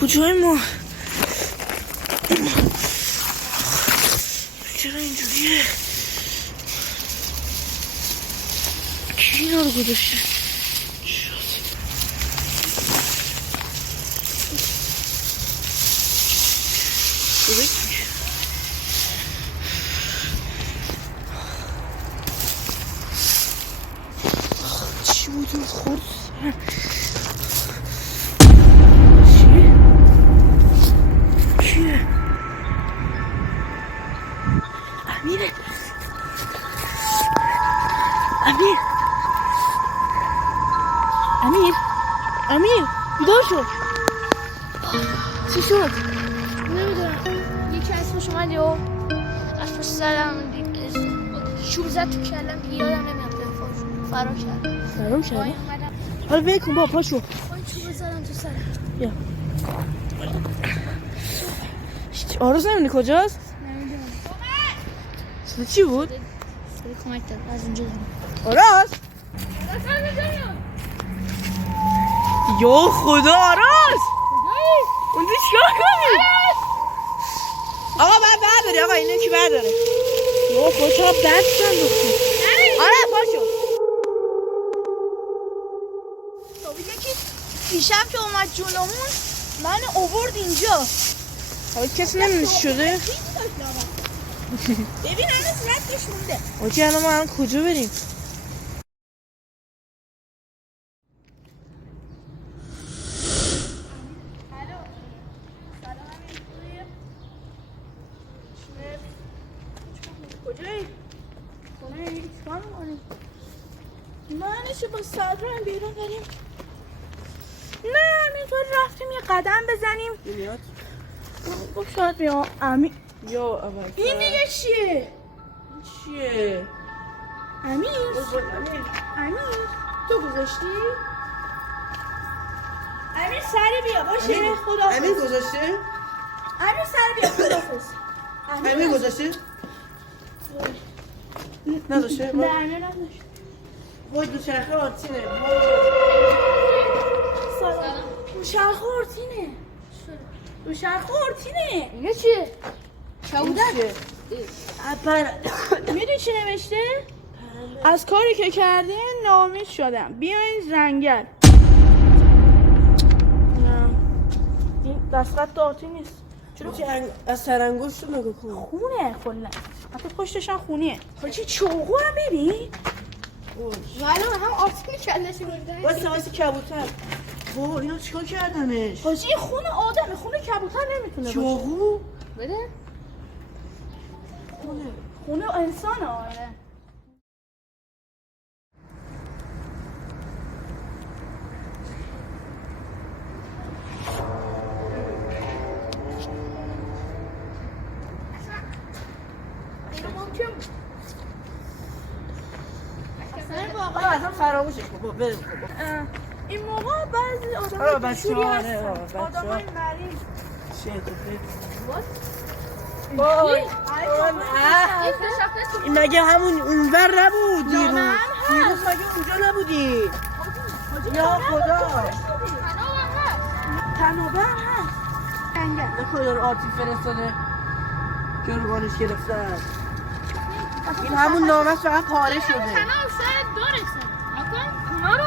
کجای ما؟ چرا اینجوریه؟ کی اینا رو گذاشته؟ چی بود این خورد؟ چیه؟ امیره امیر بیدار شد. چی شد؟ نمیدونم یکی از پشت اومدی و از پشت زدم شور زد تو کلم دیگه یادم نمیاد فرار کرد. حالا ول کن با پاشو. چوب زدم تو سرم. بیا. آرز نمیدونی کجاست؟ نمیدونم. صدا چی بود؟ صدا کمک داد از اینجا آرز؟ یا خدا آرز! اونجا چیکار کنی؟ آقا بعد برداری آقا اینو کی برداره؟ یا خدا چرا درد صندوقی؟ آره پاشو. تو یکی دیشب که اومد جلومون من آورد اینجا. حالا کسی نمیدونه چی شده؟ ببین هنوز ردش مونده. آجی الان ما الان کجا بریم؟ کجایی؟ خونه چیکار می‌کنی؟ منشو با صدرم بیرون بریم. نه همینطور رفتیم یه قدم بزنیم. میاد؟ خب شاید بیام. امیر یا اول این دیگه چیه؟ چیه؟ امیر امیر تو گذاشتی؟ امیر سری بیا باشه خدا. امیر گذاشته؟ امیر سری بیا خدافظ. امیر گذاشته؟ نداشته؟ نه امیر نداشت. وای دوچرخه آرتینه. سلام. دوچرخه آرتینه. دوچرخه آرتینه. اینه چیه؟ چاودن. میدونی چی نوشته؟ از کاری که کردین ناامید شدم. بیاین زنگل. نه این دستخط آرتین نیست. چرا از سرانگشت رو نگاه کن. خونه کلا. حتی پشتش هم خونیه. حاجی چوغو رو ببین. معلومه هم آرتین کلش بردن. واسه کبوتر. اوه اینا چیکار کردنش؟ حاجی این خونه آدمه، خونه کبوتر نمیتونه باشه. چاقو؟ بده. خونه انسانه آره. اصلا فراموشش کن بریم. این موقع بعضی آره، آدم بچه‌ها، جوری آره، هستن بچه‌ها. آدم های مریض. چه وای این مگه همون اونور نبود دیروز؟ نه، دیروز مگه اونجا نبودی؟ یا خدا تنابه هم هست انگل نکنه داره آرتین فرستاده گروگانش گرفتن. این همون نامش فقط پاره شده. تنها شاید دارشن. اکن اونا رو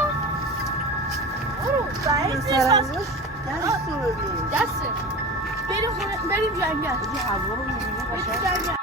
بعید نیست سرانگشت دست رو ببین. دسته. بریم جنگل یه هوا رو می‌بینی قشنگ. جنگل